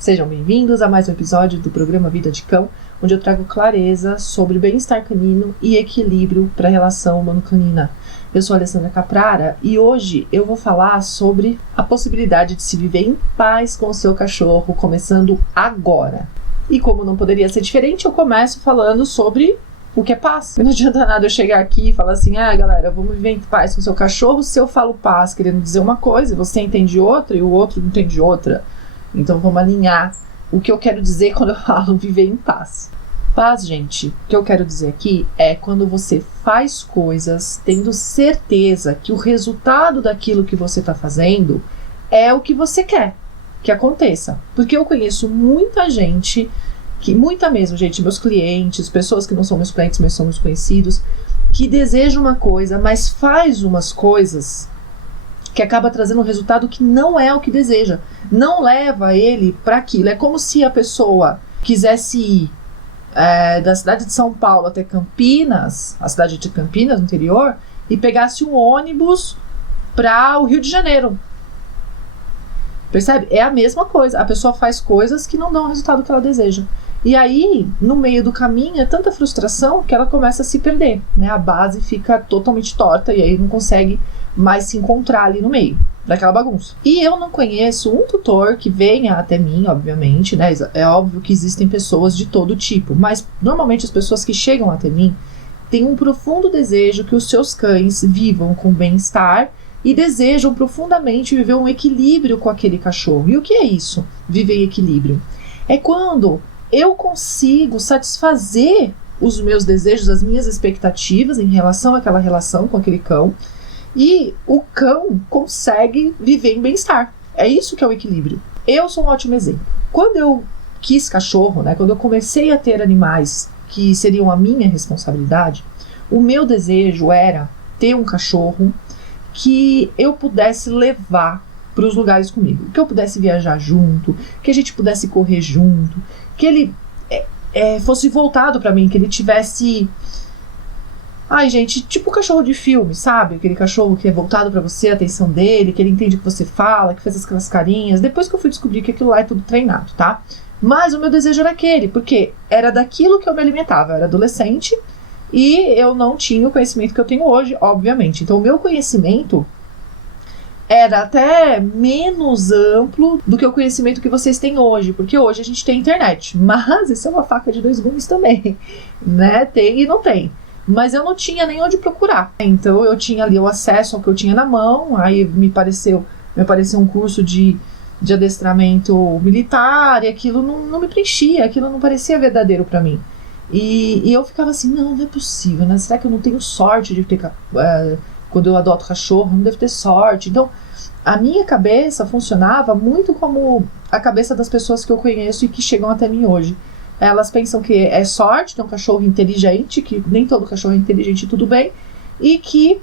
Sejam bem-vindos a mais um episódio do programa Vida de Cão, onde eu trago clareza sobre bem-estar canino e equilíbrio para a relação humano-canina. Eu sou a Alessandra Caprara e hoje eu vou falar sobre a possibilidade de se viver em paz com o seu cachorro, começando agora. E como não poderia ser diferente, eu começo falando sobre o que é paz. Não adianta nada eu chegar aqui e falar assim, galera, vamos viver em paz com o seu cachorro, se eu falo paz querendo dizer uma coisa, você entende outra e o outro entende outra. Então vamos alinhar o que eu quero dizer quando eu falo viver em paz. Paz, gente, o que eu quero dizer aqui é quando você faz coisas tendo certeza que o resultado daquilo que você está fazendo é o que você quer que aconteça. Porque eu conheço muita gente, muita mesmo, gente, meus clientes, pessoas que não são meus clientes, mas são meus conhecidos, que desejam uma coisa, mas faz umas coisas que acaba trazendo um resultado que não é o que deseja, não leva ele para aquilo. É como se a pessoa quisesse ir da cidade de São Paulo até Campinas, a cidade de Campinas, no interior, e pegasse um ônibus para o Rio de Janeiro. Percebe? É a mesma coisa, a pessoa faz coisas que não dão o resultado que ela deseja. E aí, no meio do caminho, é tanta frustração que ela começa a se perder, né? A base fica totalmente torta e aí não consegue mais se encontrar ali no meio daquela bagunça. E eu não conheço um tutor que venha até mim, obviamente, né? É óbvio que existem pessoas de todo tipo, mas normalmente as pessoas que chegam até mim têm um profundo desejo que os seus cães vivam com bem-estar e desejam profundamente viver um equilíbrio com aquele cachorro. E o que é isso? Viver em equilíbrio? É quando eu consigo satisfazer os meus desejos, as minhas expectativas em relação àquela relação com aquele cão, e o cão consegue viver em bem-estar. É isso que é o equilíbrio. Eu sou um ótimo exemplo. Quando eu quis cachorro, né, quando eu comecei a ter animais que seriam a minha responsabilidade, o meu desejo era ter um cachorro que eu pudesse levar para os lugares comigo, que eu pudesse viajar junto, que a gente pudesse correr junto, que ele fosse voltado para mim, que ele tivesse... Ai, gente, tipo cachorro de filme, sabe? Aquele cachorro que é voltado pra você, a atenção dele, que ele entende o que você fala, que faz aquelas carinhas. Depois que eu fui descobrir que aquilo lá é tudo treinado, tá? Mas o meu desejo era aquele, porque era daquilo que eu me alimentava. Eu era adolescente e eu não tinha o conhecimento que eu tenho hoje, obviamente. Então o meu conhecimento era até menos amplo do que o conhecimento que vocês têm hoje, porque hoje a gente tem internet. Mas isso é uma faca de dois gumes também, né? Tem e não tem. Mas eu não tinha nem onde procurar. Então eu tinha ali o acesso ao que eu tinha na mão. Aí me apareceu um curso de adestramento militar, e aquilo não me preenchia, aquilo não parecia verdadeiro para mim. E eu ficava assim, não é possível, né? Será que eu não tenho sorte de ter... quando eu adoto cachorro, não devo ter sorte. Então a minha cabeça funcionava muito como a cabeça das pessoas que eu conheço e que chegam até mim hoje. Elas pensam que é sorte ter um cachorro inteligente, que nem todo cachorro é inteligente, tudo bem, e que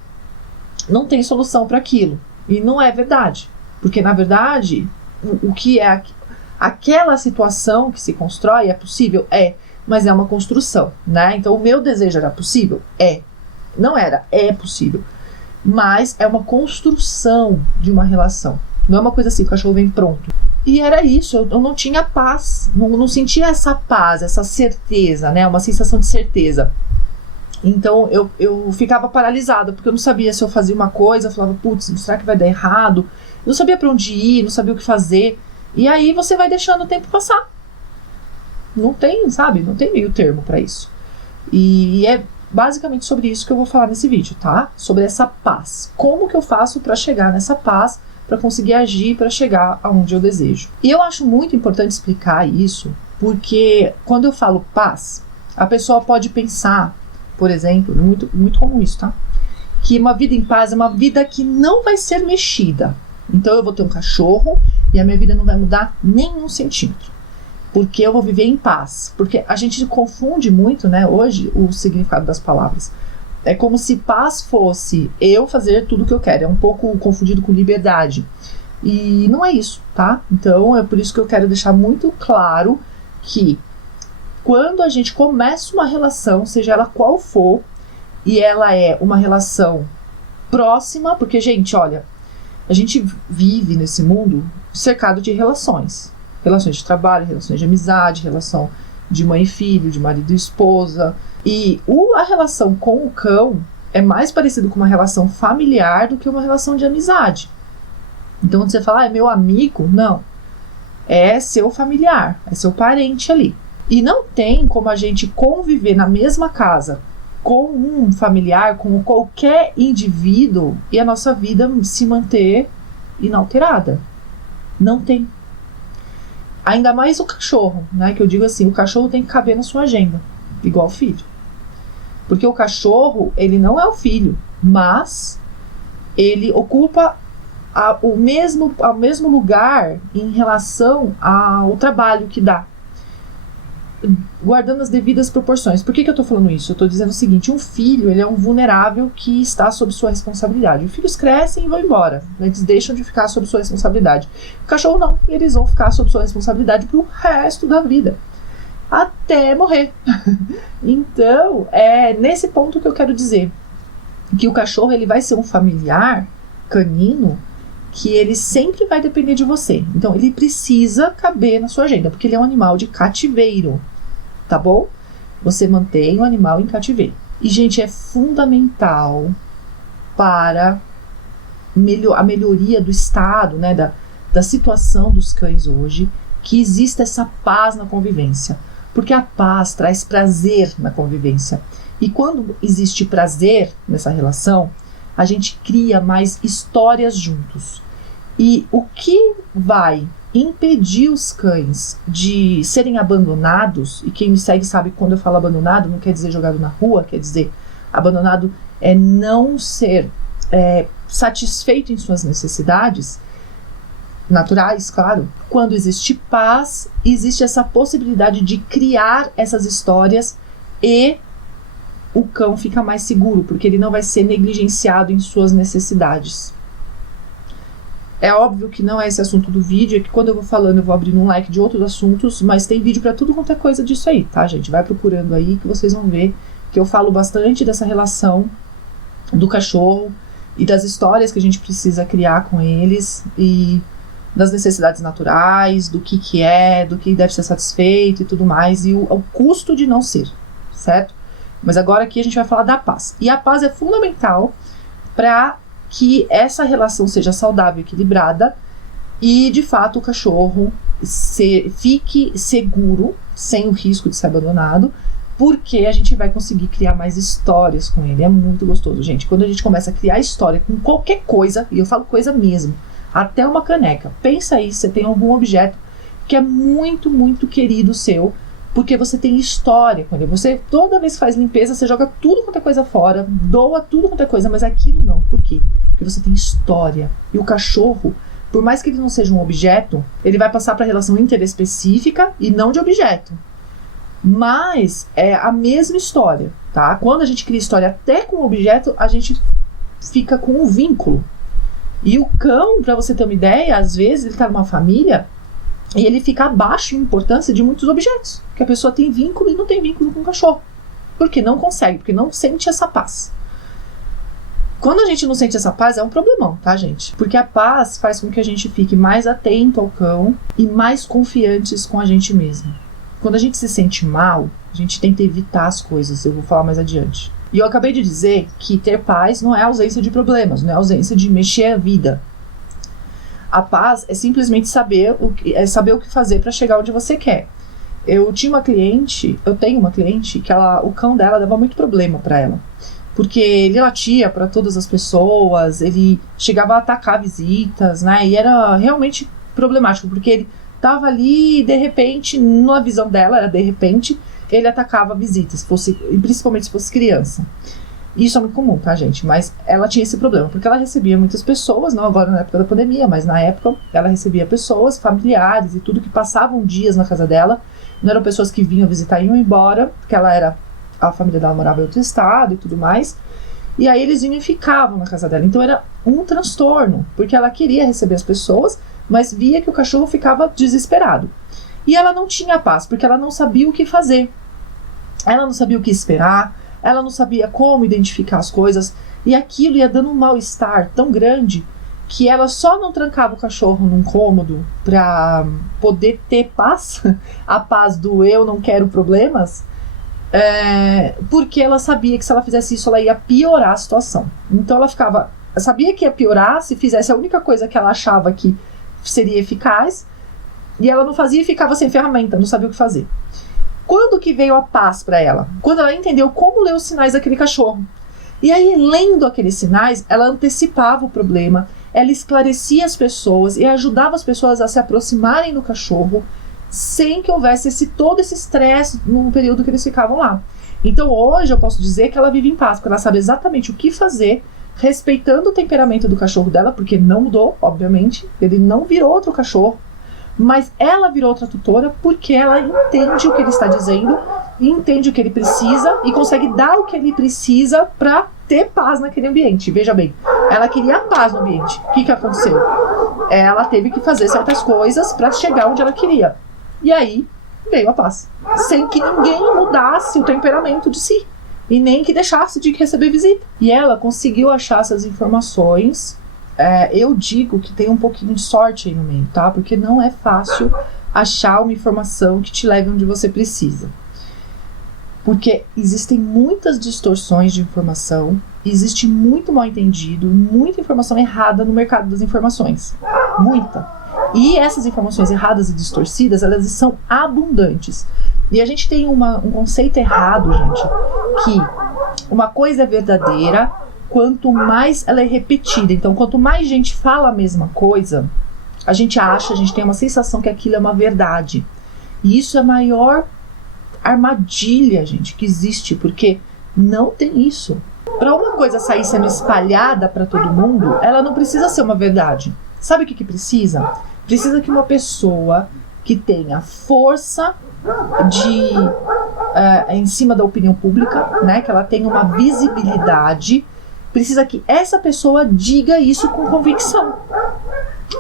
não tem solução para aquilo. E não é verdade. Porque, na verdade, o que é aquela situação que se constrói é possível? É, mas é uma construção, né? Então, o meu desejo era possível? É. Não era, é possível. Mas é uma construção de uma relação. Não é uma coisa assim, o cachorro vem pronto. E era isso, eu não tinha paz, não sentia essa paz, essa certeza, né, uma sensação de certeza. Então eu ficava paralisada, porque eu não sabia se eu fazia uma coisa, eu falava, putz, será que vai dar errado? Eu não sabia para onde ir, não sabia o que fazer. E aí você vai deixando o tempo passar. Não tem, sabe, não tem meio termo para isso. E é basicamente sobre isso que eu vou falar nesse vídeo, tá? Sobre essa paz. Como que eu faço para chegar nessa paz, para conseguir agir, para chegar aonde eu desejo. E eu acho muito importante explicar isso, porque quando eu falo paz, a pessoa pode pensar, por exemplo, muito, muito comum isso, tá? Que uma vida em paz é uma vida que não vai ser mexida. Então eu vou ter um cachorro e a minha vida não vai mudar nem um centímetro, porque eu vou viver em paz. Porque a gente confunde muito, né, hoje, o significado das palavras. É como se paz fosse eu fazer tudo o que eu quero. É um pouco confundido com liberdade. E não é isso, tá? Então é por isso que eu quero deixar muito claro que quando a gente começa uma relação, seja ela qual for, e ela é uma relação próxima, porque, gente, olha, a gente vive nesse mundo cercado de relações. Relações de trabalho, relações de amizade, relação de mãe e filho, de marido e esposa. E a relação com o cão é mais parecido com uma relação familiar do que uma relação de amizade. Então, quando você fala, é meu amigo, não. É seu familiar, é seu parente ali. E não tem como a gente conviver na mesma casa com um familiar, com qualquer indivíduo, e a nossa vida se manter inalterada. Não tem. Ainda mais o cachorro, né? Que eu digo assim, o cachorro tem que caber na sua agenda, igual o filho. Porque o cachorro, ele não é o filho, mas ele ocupa o mesmo lugar em relação ao trabalho que dá, guardando as devidas proporções. Por que eu tô falando isso? Eu tô dizendo o seguinte, um filho, ele é um vulnerável que está sob sua responsabilidade. Os filhos crescem e vão embora, eles deixam de ficar sob sua responsabilidade. O cachorro não, eles vão ficar sob sua responsabilidade pro resto da vida, até morrer. Então, é nesse ponto que eu quero dizer que o cachorro, ele vai ser um familiar canino que ele sempre vai depender de você. Então, ele precisa caber na sua agenda, porque ele é um animal de cativeiro, tá bom? Você mantém o animal em cativeiro. E, gente, é fundamental para a melhoria do estado, né, da situação dos cães hoje, que exista essa paz na convivência. Porque a paz traz prazer na convivência. E quando existe prazer nessa relação, a gente cria mais histórias juntos. E o que vai impedir os cães de serem abandonados, e quem me segue sabe que quando eu falo abandonado, não quer dizer jogado na rua, quer dizer abandonado é não ser satisfeito em suas necessidades naturais, claro. Quando existe paz, existe essa possibilidade de criar essas histórias e o cão fica mais seguro, porque ele não vai ser negligenciado em suas necessidades. É óbvio que não é esse assunto do vídeo, é que quando eu vou falando eu vou abrindo um leque de outros assuntos, mas tem vídeo pra tudo quanto é coisa disso aí, tá, gente? Vai procurando aí que vocês vão ver que eu falo bastante dessa relação do cachorro e das histórias que a gente precisa criar com eles e das necessidades naturais, do que é, do que deve ser satisfeito e tudo mais, e o custo de não ser, certo? Mas agora aqui a gente vai falar da paz. E a paz é fundamental para que essa relação seja saudável, equilibrada, e de fato o cachorro fique seguro, sem o risco de ser abandonado, porque a gente vai conseguir criar mais histórias com ele. É muito gostoso, gente. Quando a gente começa a criar história com qualquer coisa, e eu falo coisa mesmo, até uma caneca. Pensa aí, você tem algum objeto que é muito, muito querido seu, porque você tem história com ele. Você, toda vez que faz limpeza, você joga tudo quanto é coisa fora, doa tudo quanto é coisa, mas aquilo não. Por quê? Porque você tem história. E o cachorro, por mais que ele não seja um objeto, ele vai passar para a relação interespecífica e não de objeto. Mas é a mesma história, tá? Quando a gente cria história até com o objeto, a gente fica com um vínculo. E o cão, para você ter uma ideia, às vezes ele tá numa família e ele fica abaixo em importância de muitos objetos. Porque a pessoa tem vínculo e não tem vínculo com o cachorro. Porque não consegue, porque não sente essa paz. Quando a gente não sente essa paz, é um problemão, tá, gente? Porque a paz faz com que a gente fique mais atento ao cão e mais confiantes com a gente mesmo. Quando a gente se sente mal, a gente tenta evitar as coisas. Eu vou falar mais adiante. E eu acabei de dizer que ter paz não é ausência de problemas, não é ausência de mexer a vida. A paz é simplesmente saber o que fazer para chegar onde você quer. Eu tenho uma cliente que o cão dela dava muito problema para ela. Porque ele latia para todas as pessoas, ele chegava a atacar visitas, né? E era realmente problemático, porque ele tava ali e de repente, na visão dela, era de repente, ele atacava visitas, principalmente se fosse criança. Isso é muito comum, tá, gente? Mas ela tinha esse problema, porque ela recebia muitas pessoas, não agora na época da pandemia, mas na época ela recebia pessoas, familiares e tudo que passavam dias na casa dela. Não eram pessoas que vinham visitar e iam embora, porque a família dela morava em outro estado e tudo mais. E aí eles vinham e ficavam na casa dela. Então era um transtorno, porque ela queria receber as pessoas, mas via que o cachorro ficava desesperado. E ela não tinha paz, porque ela não sabia o que fazer. Ela não sabia o que esperar, ela não sabia como identificar as coisas, e aquilo ia dando um mal-estar tão grande que ela só não trancava o cachorro num cômodo para poder ter paz, a paz do eu não quero problemas, porque ela sabia que se ela fizesse isso, ela ia piorar a situação. Então ela sabia que ia piorar se fizesse a única coisa que ela achava que seria eficaz, e ela não fazia e ficava sem ferramenta, não sabia o que fazer. Quando que veio a paz para ela? Quando ela entendeu como ler os sinais daquele cachorro. E aí, lendo aqueles sinais, ela antecipava o problema, ela esclarecia as pessoas e ajudava as pessoas a se aproximarem do cachorro sem que houvesse todo esse estresse no período que eles ficavam lá. Então hoje eu posso dizer que ela vive em paz, porque ela sabe exatamente o que fazer, respeitando o temperamento do cachorro dela, porque não mudou, obviamente, ele não virou outro cachorro, mas ela virou outra tutora porque ela entende o que ele está dizendo, entende o que ele precisa e consegue dar o que ele precisa para ter paz naquele ambiente. Veja bem, ela queria paz no ambiente. O que aconteceu? Ela teve que fazer certas coisas para chegar onde ela queria. E aí veio a paz, sem que ninguém mudasse o temperamento de si e nem que deixasse de receber visita. E ela conseguiu achar essas informações. Eu digo que tem um pouquinho de sorte aí no meio, tá? Porque não é fácil achar uma informação que te leve onde você precisa. Porque existem muitas distorções de informação, existe muito mal entendido, muita informação errada no mercado das informações. Muita. E essas informações erradas e distorcidas, elas são abundantes. E a gente tem um conceito errado, gente, que uma coisa é verdadeira quanto mais ela é repetida. Então, quanto mais gente fala a mesma coisa, a gente tem uma sensação que aquilo é uma verdade. E isso é a maior armadilha, gente, que existe, porque não tem isso. Para uma coisa sair sendo espalhada para todo mundo, ela não precisa ser uma verdade. Sabe o que precisa? Precisa que uma pessoa que tenha força em cima da opinião pública, né, que ela tenha uma visibilidade, precisa que essa pessoa diga isso com convicção.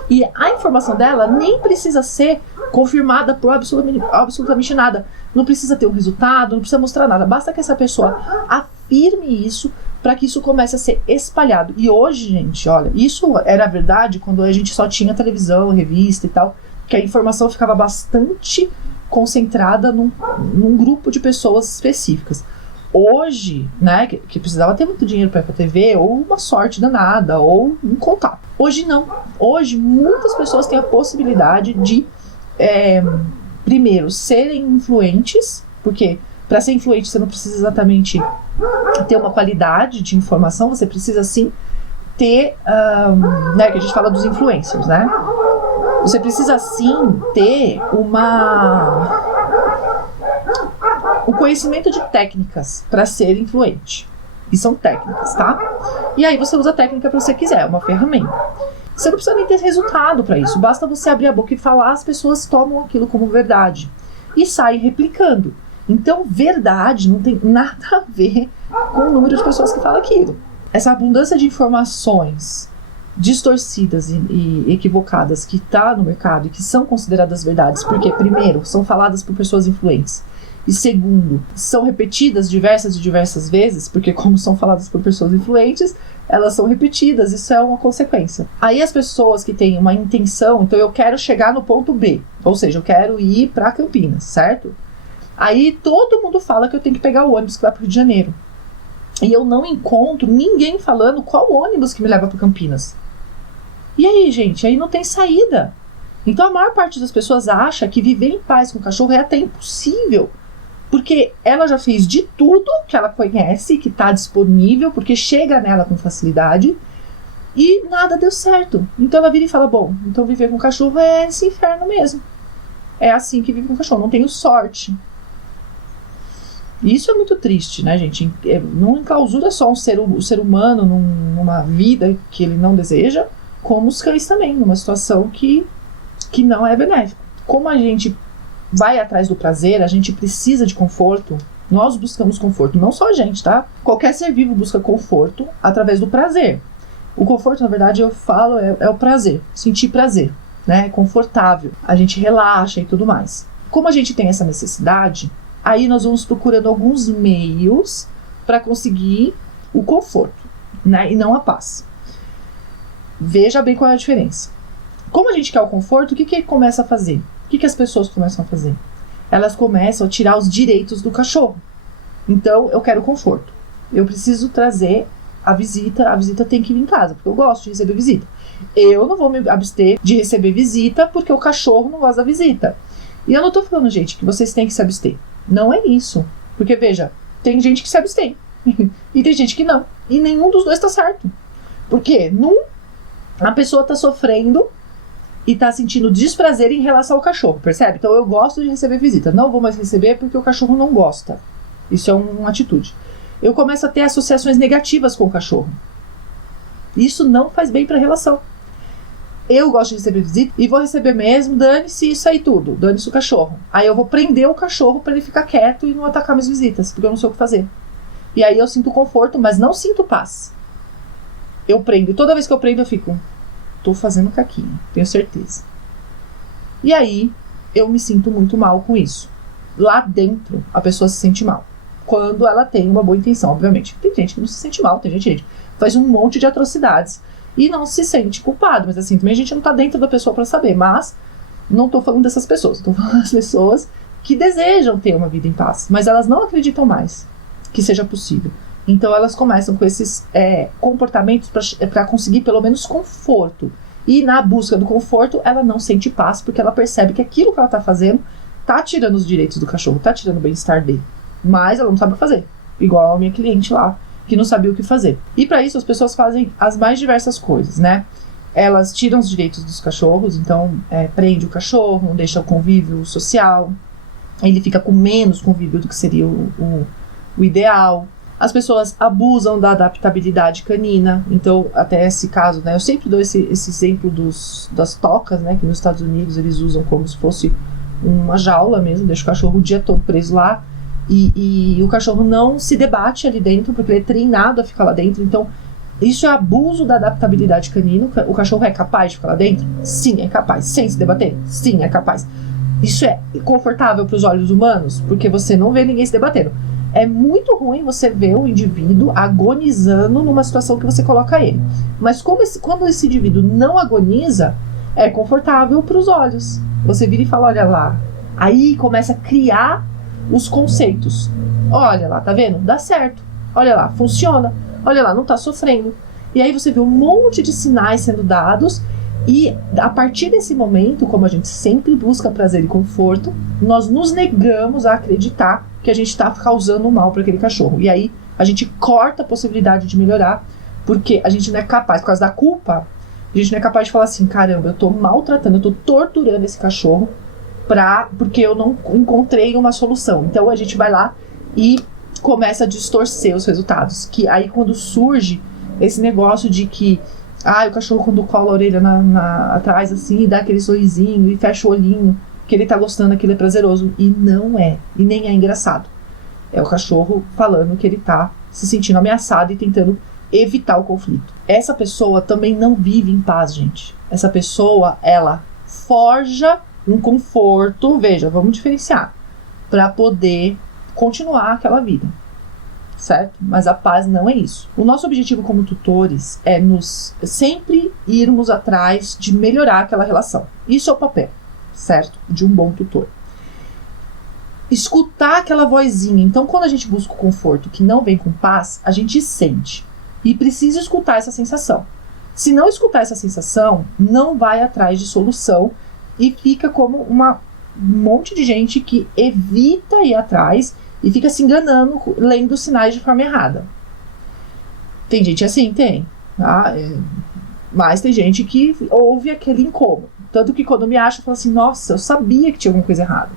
E a informação dela nem precisa ser confirmada por absolutamente nada. Não precisa ter um resultado, não precisa mostrar nada. Basta que essa pessoa afirme isso para que isso comece a ser espalhado. E hoje, gente, olha, isso era verdade quando a gente só tinha televisão, revista e tal, que a informação ficava bastante concentrada num grupo de pessoas específicas. Hoje, né, que precisava ter muito dinheiro para ir pra TV, ou uma sorte danada, ou um contato. Hoje não. Hoje muitas pessoas têm a possibilidade de, primeiro, serem influentes, porque para ser influente você não precisa exatamente ter uma qualidade de informação, você precisa sim ter, né, que a gente fala dos influencers, né? Você precisa sim ter o conhecimento de técnicas para ser influente. E são técnicas, tá? E aí você usa a técnica para você quiser, é uma ferramenta. Você não precisa nem ter resultado para isso. Basta você abrir a boca e falar, as pessoas tomam aquilo como verdade. E saem replicando. Então, verdade não tem nada a ver com o número de pessoas que falam aquilo. Essa abundância de informações distorcidas e equivocadas que está no mercado e que são consideradas verdades, porque, primeiro, são faladas por pessoas influentes, e segundo, são repetidas diversas vezes, porque como são faladas por pessoas influentes, elas são repetidas, isso é uma consequência. Aí as pessoas que têm uma intenção, então eu quero chegar no ponto B, ou seja, eu quero ir para Campinas, certo? Aí todo mundo fala que eu tenho que pegar o ônibus que vai para o Rio de Janeiro. E eu não encontro ninguém falando qual ônibus que me leva para Campinas. E aí, gente, aí não tem saída. Então a maior parte das pessoas acha que viver em paz com o cachorro é até impossível. Porque ela já fez de tudo que ela conhece, que está disponível, porque chega nela com facilidade, e nada deu certo. Então ela vira e fala, bom, então viver com cachorro é esse inferno mesmo. É assim que vive com cachorro, não tenho sorte. E isso é muito triste, né, gente? Não enclausura só o ser humano numa vida que ele não deseja, como os cães também, numa situação que não é benéfica. Como a gente vai atrás do prazer, a gente precisa de conforto, nós buscamos conforto, não só a gente, tá? Qualquer ser vivo busca conforto através do prazer. O conforto, na verdade, eu falo, é o prazer, sentir prazer, né? É confortável, a gente relaxa e tudo mais. Como a gente tem essa necessidade, aí nós vamos procurando alguns meios para conseguir o conforto, né? E não a paz. Veja bem qual é a diferença. Como a gente quer o conforto, o que começa a fazer? O que as pessoas começam a fazer? Elas começam a tirar os direitos do cachorro. Então, eu quero conforto. Eu preciso trazer a visita tem que vir em casa, porque eu gosto de receber visita. Eu não vou me abster de receber visita porque o cachorro não gosta da visita. E eu não tô falando, gente, que vocês têm que se abster. Não é isso. Porque, veja, tem gente que se abstém. E tem gente que não. E nenhum dos dois tá certo. Porque, a pessoa tá sofrendo e tá sentindo desprazer em relação ao cachorro, percebe? Então eu gosto de receber visita. Não vou mais receber porque o cachorro não gosta. Isso é uma atitude. Eu começo a ter associações negativas com o cachorro. Isso não faz bem pra relação. Eu gosto de receber visita e vou receber mesmo, dane-se isso aí tudo, dane-se o cachorro. Aí eu vou prender o cachorro pra ele ficar quieto e não atacar minhas visitas, porque eu não sei o que fazer. E aí eu sinto conforto, mas não sinto paz. Eu prendo, e toda vez que eu prendo eu fico, tô fazendo caquinho, tenho certeza. E aí eu me sinto muito mal com isso. Lá dentro a pessoa se sente mal. Quando ela tem uma boa intenção, obviamente. Tem gente que não se sente mal, tem gente que faz um monte de atrocidades e não se sente culpado, mas assim, também a gente não tá dentro da pessoa pra saber, mas não tô falando dessas pessoas, tô falando das pessoas que desejam ter uma vida em paz, mas elas não acreditam mais que seja possível. Então elas começam com esses comportamentos para conseguir pelo menos conforto. E na busca do conforto, ela não sente paz, porque ela percebe que aquilo que ela tá fazendo tá tirando os direitos do cachorro, tá tirando o bem-estar dele. Mas ela não sabe o que fazer. Igual a minha cliente lá, que não sabia o que fazer. E para isso as pessoas fazem as mais diversas coisas, né? Elas tiram os direitos dos cachorros, então prende o cachorro, não deixa o convívio social, ele fica com menos convívio do que seria o ideal. As pessoas abusam da adaptabilidade canina, então até esse caso, né, eu sempre dou esse exemplo das tocas, né, que nos Estados Unidos eles usam como se fosse uma jaula mesmo, deixa o cachorro o dia todo preso lá, e o cachorro não se debate ali dentro, porque ele é treinado a ficar lá dentro, então isso é abuso da adaptabilidade canina. O cachorro é capaz de ficar lá dentro? Sim, é capaz. Sem se debater? Sim, é capaz. Isso é confortável para os olhos humanos? Porque você não vê ninguém se debatendo. É muito ruim você ver o indivíduo agonizando numa situação que você coloca ele. Mas quando esse indivíduo não agoniza, é confortável para os olhos. Você vira e fala, olha lá. Aí começa a criar os conceitos. Olha lá, tá vendo? Dá certo. Olha lá, funciona. Olha lá, não tá sofrendo. E aí você vê um monte de sinais sendo dados. E a partir desse momento, como a gente sempre busca prazer e conforto, nós nos negamos a acreditar que a gente está causando mal para aquele cachorro. E aí a gente corta a possibilidade de melhorar, porque a gente não é capaz, por causa da culpa, a gente não é capaz de falar assim, caramba, eu tô maltratando, eu tô torturando esse cachorro porque eu não encontrei uma solução. Então a gente vai lá e começa a distorcer os resultados. Que aí quando surge esse negócio de que o cachorro quando cola a orelha atrás assim, e dá aquele sorrisinho e fecha o olhinho, que ele tá gostando, aquilo é prazeroso. E não é. E nem é engraçado. É o cachorro falando que ele tá se sentindo ameaçado e tentando evitar o conflito. Essa pessoa também não vive em paz, gente. Essa pessoa, ela forja um conforto, veja, vamos diferenciar, para poder continuar aquela vida. Certo? Mas a paz não é isso. O nosso objetivo como tutores é nos sempre irmos atrás de melhorar aquela relação. Isso é o papel, certo? De um bom tutor. Escutar aquela vozinha. Então, quando a gente busca o conforto que não vem com paz, a gente sente. E precisa escutar essa sensação. Se não escutar essa sensação, não vai atrás de solução e fica como um monte de gente que evita ir atrás e fica se enganando, lendo os sinais de forma errada. Tem gente assim? Tem. Tá? Mas tem gente que ouve aquele incômodo. Tanto que quando me acha, fala assim, nossa, eu sabia que tinha alguma coisa errada.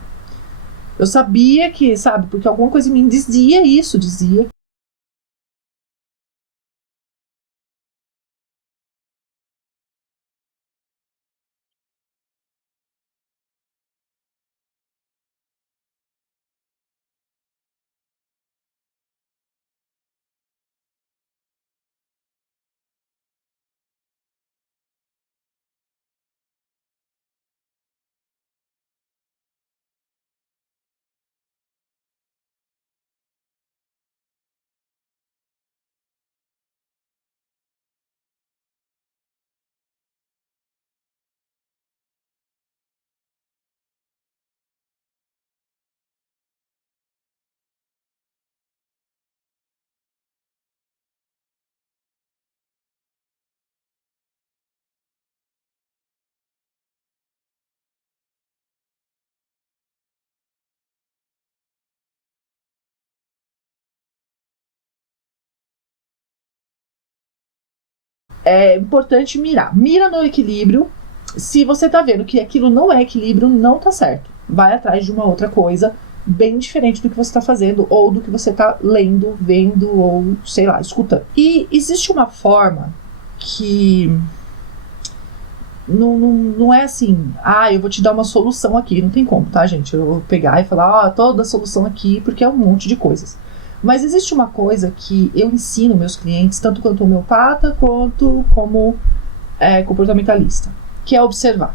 Eu sabia que, sabe, porque alguma coisa em mim dizia isso, dizia é importante mirar. Mira no equilíbrio. Se você tá vendo que aquilo não é equilíbrio, não tá certo. Vai atrás de uma outra coisa bem diferente do que você tá fazendo, ou do que você tá lendo, vendo, ou sei lá, escutando. E existe uma forma que não é assim, eu vou te dar uma solução aqui. Não tem como, tá, gente? Eu vou pegar e falar, toda a solução aqui, porque é um monte de coisas. Mas existe uma coisa que eu ensino meus clientes, tanto quanto homeopata, quanto como comportamentalista, que é observar.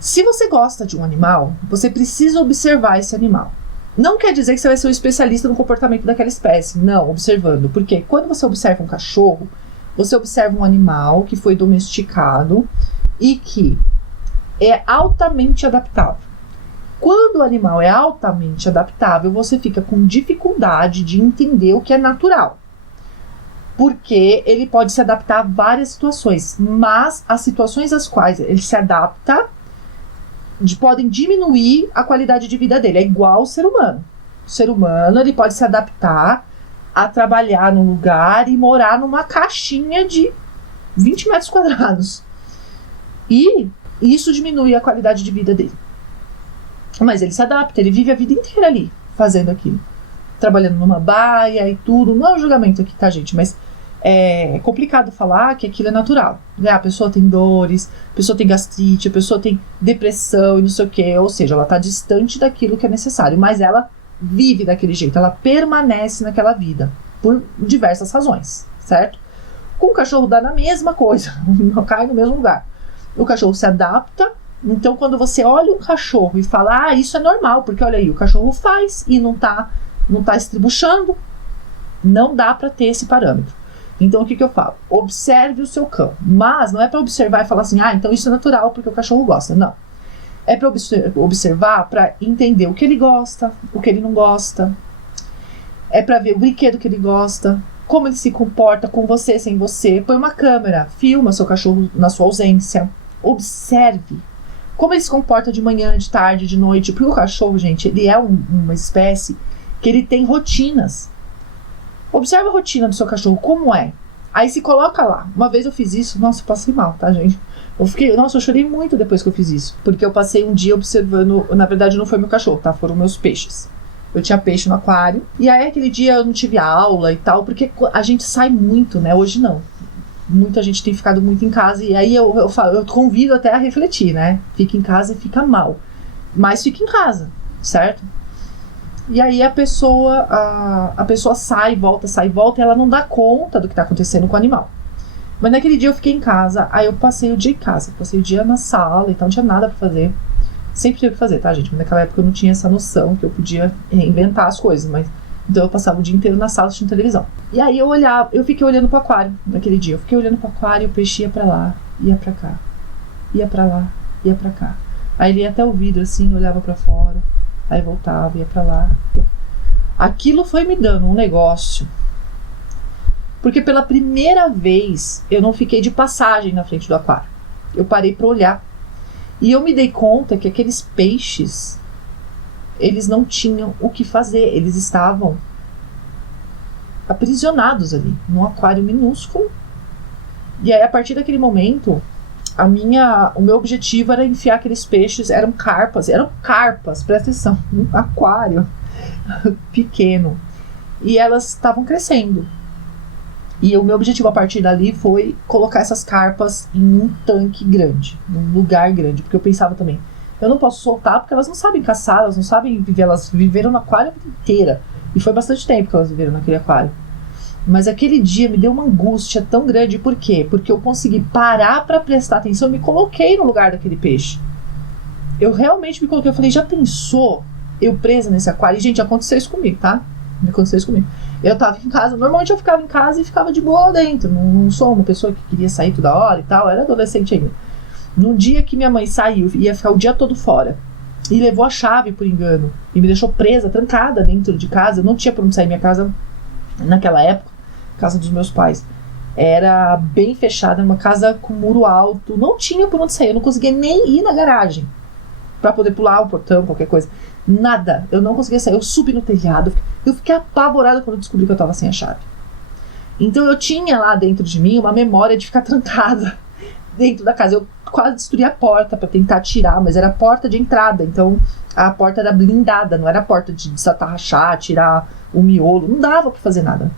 Se você gosta de um animal, você precisa observar esse animal. Não quer dizer que você vai ser um especialista no comportamento daquela espécie. Não, observando. Porque quando você observa um cachorro, você observa um animal que foi domesticado e que é altamente adaptável. Quando o animal é altamente adaptável, você fica com dificuldade de entender o que é natural. Porque ele pode se adaptar a várias situações, mas as situações às quais ele se adapta podem diminuir a qualidade de vida dele. É igual ao ser humano. O ser humano, ele pode se adaptar a trabalhar num lugar e morar numa caixinha de 20 metros quadrados. E isso diminui a qualidade de vida dele. Mas ele se adapta, ele vive a vida inteira ali, fazendo aquilo. Trabalhando numa baia e tudo. Não é um julgamento aqui, tá, gente? Mas é complicado falar que aquilo é natural. Né? A pessoa tem dores, a pessoa tem gastrite, a pessoa tem depressão e não sei o quê. Ou seja, ela está distante daquilo que é necessário. Mas ela vive daquele jeito, ela permanece naquela vida. Por diversas razões, certo? Com o cachorro dá na mesma coisa. Cai no mesmo lugar. O cachorro se adapta. Então, quando você olha um cachorro e fala, isso é normal, porque olha aí, o cachorro faz e não tá estribuchando, não dá para ter esse parâmetro. Então, o que eu falo? Observe o seu cão. Mas não é para observar e falar assim, então isso é natural porque o cachorro gosta. Não. É para observar para entender o que ele gosta, o que ele não gosta. É para ver o brinquedo que ele gosta, como ele se comporta com você, sem você. Põe uma câmera, filma seu cachorro na sua ausência. Observe como ele se comporta de manhã, de tarde, de noite. Porque o cachorro, gente, ele é uma espécie que ele tem rotinas. Observa a rotina do seu cachorro, como é. Aí se coloca lá. Uma vez eu fiz isso, nossa, eu passei mal, tá, gente? Eu chorei muito depois que eu fiz isso. Porque eu passei um dia observando, na verdade não foi meu cachorro, tá? Foram meus peixes. Eu tinha peixe no aquário. E aí aquele dia eu não tive aula e tal, porque a gente sai muito, né? Hoje não. Muita gente tem ficado muito em casa. E aí eu convido até a refletir, né? Fica em casa e fica mal. Mas fica em casa, certo? E aí a pessoa sai e volta, e ela não dá conta do que está acontecendo com o animal. Mas naquele dia eu fiquei em casa, aí eu passei o dia em casa, passei o dia na sala e tal, não tinha nada pra fazer. Sempre tinha o que fazer, tá, gente? Mas naquela época eu não tinha essa noção que eu podia reinventar as coisas, mas então eu passava o dia inteiro na sala assistindo televisão. E aí eu fiquei olhando pro aquário naquele dia. Eu fiquei olhando pro aquário, o peixe ia pra lá, ia pra cá, ia pra lá, ia pra cá. Aí ele ia até o vidro assim, olhava pra fora. Aí voltava, ia pra lá. Aquilo foi me dando um negócio. Porque pela primeira vez eu não fiquei de passagem na frente do aquário. Eu parei pra olhar. E eu me dei conta que aqueles peixes, eles não tinham o que fazer. Eles estavam aprisionados ali, num aquário minúsculo. E aí a partir daquele momento, o meu objetivo era enfiar aqueles peixes, eram carpas, presta atenção, um aquário pequeno, e elas estavam crescendo, e o meu objetivo a partir dali foi colocar essas carpas em um tanque grande, num lugar grande, porque eu pensava também, eu não posso soltar porque elas não sabem caçar, elas não sabem viver, elas viveram no aquário a vida inteira, e foi bastante tempo que elas viveram naquele aquário. Mas aquele dia me deu uma angústia tão grande. Por quê? Porque eu consegui parar para prestar atenção. Eu me coloquei no lugar daquele peixe. Eu realmente me coloquei. Eu falei, já pensou eu presa nesse aquário? E, gente, aconteceu isso comigo, tá? Aconteceu isso comigo. Eu tava em casa. Normalmente eu ficava em casa e ficava de boa lá dentro. Não sou uma pessoa que queria sair toda hora e tal. Eu era adolescente ainda. No dia que minha mãe saiu, ia ficar o dia todo fora. E levou a chave por engano. E me deixou presa, trancada dentro de casa. Eu não tinha pra onde sair. Minha casa, naquela época, casa dos meus pais, era bem fechada, uma casa com muro alto, não tinha por onde sair, eu não conseguia nem ir na garagem pra poder pular o portão, qualquer coisa, nada, eu não conseguia sair, eu subi no telhado, eu fiquei apavorada quando eu descobri que eu tava sem a chave. Então eu tinha lá dentro de mim uma memória de ficar trancada dentro da casa. Eu quase destruí a porta para tentar tirar, mas era a porta de entrada, então a porta era blindada, não era a porta de desatarrachar, tirar o miolo, não dava para fazer nada.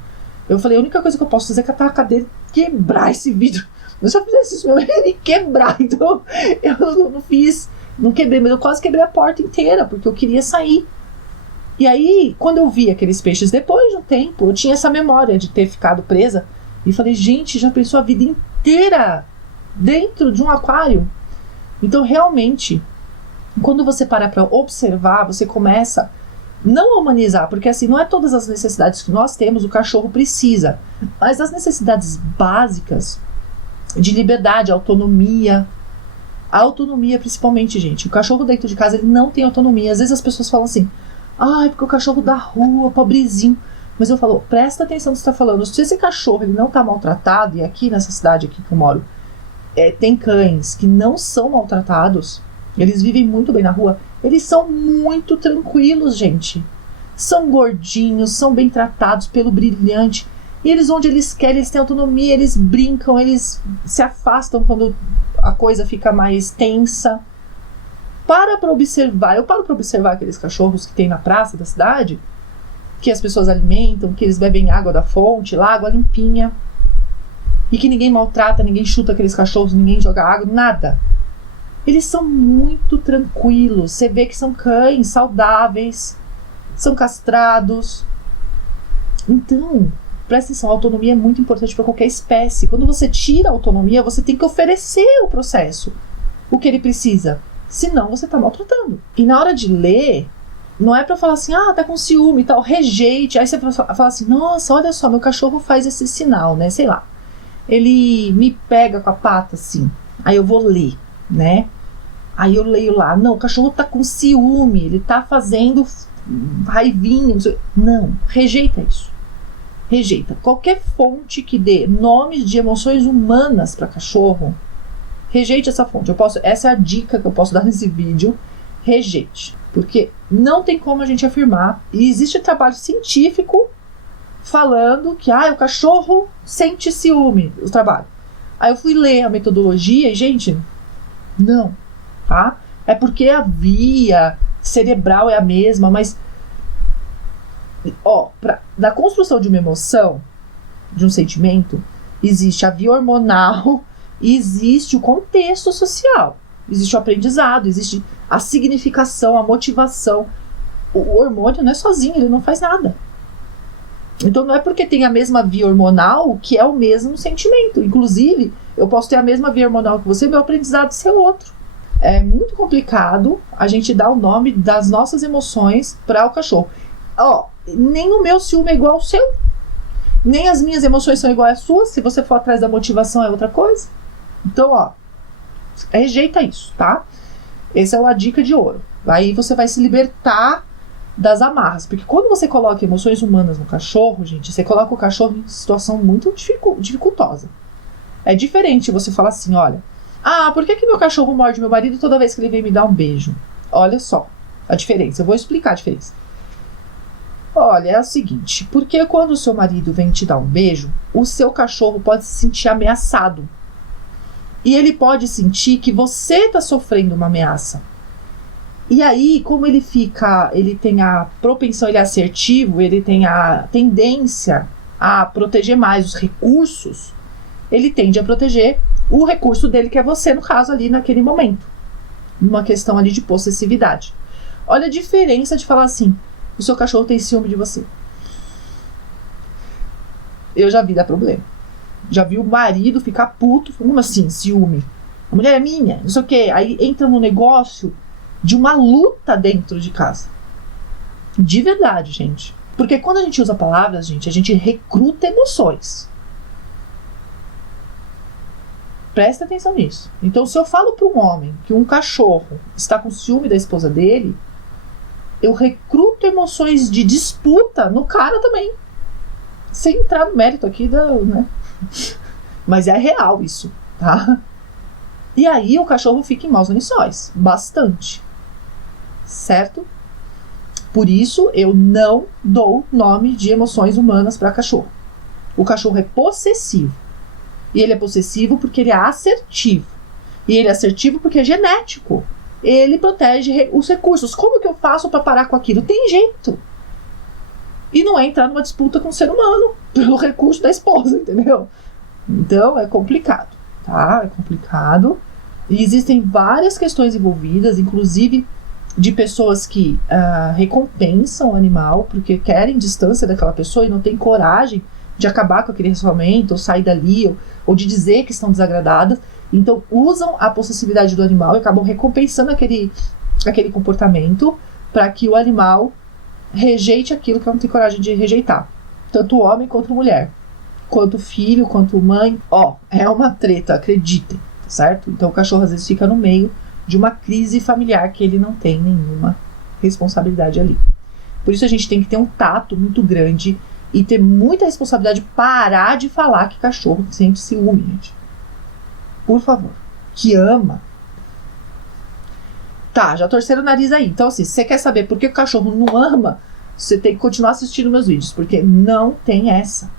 Eu falei, a única coisa que eu posso fazer é catar a cadeira e quebrar esse vidro. Se eu fizesse isso, eu ia quebrar. Então eu não fiz, não quebrei, mas eu quase quebrei a porta inteira, porque eu queria sair. E aí, quando eu vi aqueles peixes, depois de um tempo, eu tinha essa memória de ter ficado presa. E falei, gente, já pensou a vida inteira dentro de um aquário? Então, realmente, quando você para para observar, você começa não a humanizar, porque assim, não é todas as necessidades que nós temos, o cachorro precisa. Mas as necessidades básicas de liberdade, autonomia. A autonomia, principalmente, gente. O cachorro dentro de casa, ele não tem autonomia. Às vezes as pessoas falam assim, ai, porque o cachorro da rua, pobrezinho. Mas eu falo, presta atenção no que você está falando. Se esse cachorro ele não está maltratado, e aqui nessa cidade aqui que eu moro, tem cães que não são maltratados, eles vivem muito bem na rua, eles são muito tranquilos, gente. São gordinhos, são bem tratados, pelo brilhante. E eles, onde eles querem, eles têm autonomia, eles brincam, eles se afastam quando a coisa fica mais tensa. Eu paro para observar aqueles cachorros que tem na praça da cidade, que as pessoas alimentam, que eles bebem água da fonte, lá, água limpinha, e que ninguém maltrata, ninguém chuta aqueles cachorros, ninguém joga água, nada. Eles são muito tranquilos, você vê que são cães saudáveis, são castrados. Então, presta atenção, a autonomia é muito importante para qualquer espécie. Quando você tira a autonomia, você tem que oferecer o processo, o que ele precisa. Senão você tá maltratando. E na hora de ler, não é pra falar assim, tá com ciúme e tal, rejeite. Aí você fala assim, nossa, olha só, meu cachorro faz esse sinal, né, sei lá. Ele me pega com a pata assim. Aí eu vou ler, né. Aí eu leio lá, não, o cachorro tá com ciúme, ele tá fazendo raivinha. Não, rejeita isso. Rejeita. Qualquer fonte que dê nomes de emoções humanas para cachorro, rejeite essa fonte. Essa é a dica que eu posso dar nesse vídeo. Rejeite. Porque não tem como a gente afirmar. E existe trabalho científico falando que o cachorro sente ciúme. O trabalho. Aí eu fui ler a metodologia e, gente, não. Tá? É porque a via cerebral é a mesma, mas na construção de uma emoção, de um sentimento, existe a via hormonal, existe o contexto social, existe o aprendizado, existe a significação, a motivação. O hormônio não é sozinho, ele não faz nada. Então não é porque tem a mesma via hormonal que é o mesmo sentimento. Inclusive, eu posso ter a mesma via hormonal que você, meu aprendizado ser outro. É muito complicado a gente dar o nome das nossas emoções para o cachorro. Nem o meu ciúme é igual ao seu, nem as minhas emoções são iguais às suas. Se você for atrás da motivação é outra coisa. Então, rejeita isso, tá? Essa é uma dica de ouro. Aí você vai se libertar das amarras. Porque quando você coloca emoções humanas no cachorro, gente, você coloca o cachorro em situação muito dificultosa. É diferente você falar assim, olha, por que meu cachorro morde meu marido toda vez que ele vem me dar um beijo? Olha só a diferença. Eu vou explicar a diferença. Olha, é o seguinte, porque quando o seu marido vem te dar um beijo, o seu cachorro pode se sentir ameaçado. E ele pode sentir que você está sofrendo uma ameaça. E aí, como ele tem a propensão, ele é assertivo, ele tem a tendência a proteger mais os recursos, ele tende a proteger o recurso dele, que é você, no caso, ali naquele momento. Uma questão ali de possessividade. Olha a diferença de falar assim, o seu cachorro tem ciúme de você. Eu já vi dar problema. Já vi o marido ficar puto, como assim, ciúme? A mulher é minha, não sei o quê. Aí entra no negócio de uma luta dentro de casa. De verdade, gente. Porque quando a gente usa palavras, gente, a gente recruta emoções. Presta atenção nisso. Então, se eu falo para um homem que um cachorro está com ciúme da esposa dele, eu recruto emoções de disputa no cara também. Sem entrar no mérito aqui né? Mas é real isso, tá? E aí o cachorro fica em maus lençóis. Bastante. Certo? Por isso eu não dou nome de emoções humanas para cachorro. O cachorro é possessivo. E ele é possessivo porque ele é assertivo. E ele é assertivo porque é genético. Ele protege os recursos. Como que eu faço para parar com aquilo? Tem jeito. E não é entrar numa disputa com o ser humano pelo recurso da esposa, entendeu? Então é complicado, tá? É complicado. E existem várias questões envolvidas, inclusive de pessoas que recompensam o animal porque querem distância daquela pessoa e não tem coragem de acabar com aquele relacionamento, ou sair dali, ou de dizer que estão desagradadas. Então usam a possessividade do animal e acabam recompensando aquele comportamento para que o animal rejeite aquilo que ela não tem coragem de rejeitar. Tanto homem quanto mulher, quanto filho, quanto mãe. É uma treta, acreditem, certo? Então o cachorro às vezes fica no meio de uma crise familiar que ele não tem nenhuma responsabilidade ali. Por isso a gente tem que ter um tato muito grande e ter muita responsabilidade, parar de falar que cachorro sente ciúme, gente. Por favor. Que ama. Tá, já torceram o nariz aí. Então, assim, se você quer saber por que o cachorro não ama, você tem que continuar assistindo meus vídeos, porque não tem essa.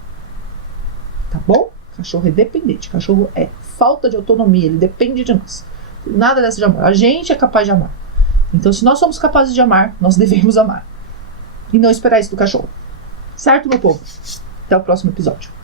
Tá bom? Cachorro é dependente. Cachorro é falta de autonomia. Ele depende de nós. Nada dessa de amor. A gente é capaz de amar. Então, se nós somos capazes de amar, nós devemos amar. E não esperar isso do cachorro. Certo, meu povo? Até o próximo episódio.